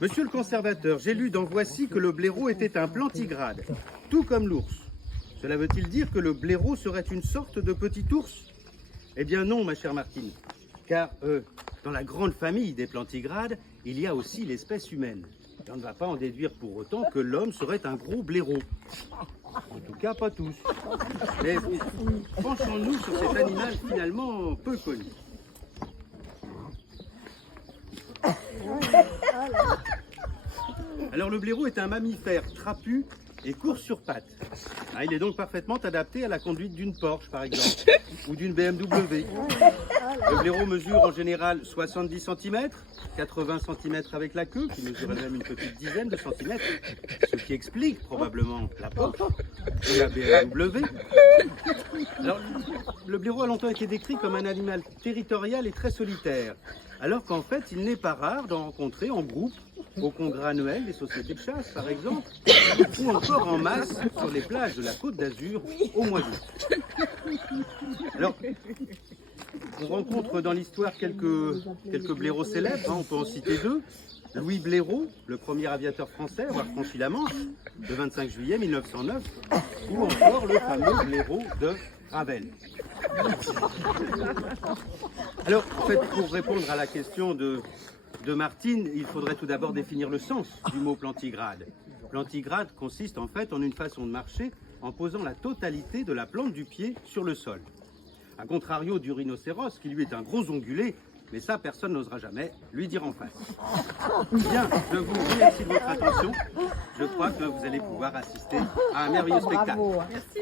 Monsieur le conservateur, j'ai lu dans Voici que le blaireau était un plantigrade, tout comme l'ours. Cela veut-il dire que le blaireau serait une sorte de petit ours? Eh bien non, ma chère Martine, car dans la grande famille des plantigrades, il y a aussi l'espèce humaine. Et on ne va pas en déduire pour autant que l'homme serait un gros blaireau. En tout cas, pas tous. Mais penchons-nous sur cet animal finalement peu connu. Alors le blaireau est un mammifère trapu et court sur pattes. Ah, il est donc parfaitement adapté à la conduite d'une Porsche par exemple, ou d'une BMW. Le blaireau mesure en général 70 cm, 80 cm avec la queue, qui mesure même une petite dizaine de centimètres, ce qui explique probablement la Porsche ou la BMW. Alors, le blaireau a longtemps été décrit comme un animal territorial et très solitaire, alors qu'en fait il n'est pas rare d'en rencontrer en groupe, au congrès annuel des sociétés de chasse par exemple, ou encore en masse sur les plages de la Côte d'Azur au mois d'août. Alors, on rencontre dans l'histoire quelques blaireaux célèbres, hein, on peut en citer deux. Louis Blaireau, le premier aviateur français à avoir franchi la Manche, le 25 juillet 1909, ou encore le fameux blaireau de Ravel. Alors, en fait, pour répondre à la question de Martine, il faudrait tout d'abord définir le sens du mot plantigrade. Plantigrade consiste en fait en une façon de marcher en posant la totalité de la plante du pied sur le sol. A contrario du rhinocéros, qui lui est un gros ongulé, mais ça, personne n'osera jamais lui dire en face. Bien, je vous remercie de votre attention. Je crois que vous allez pouvoir assister à un merveilleux spectacle. Merci.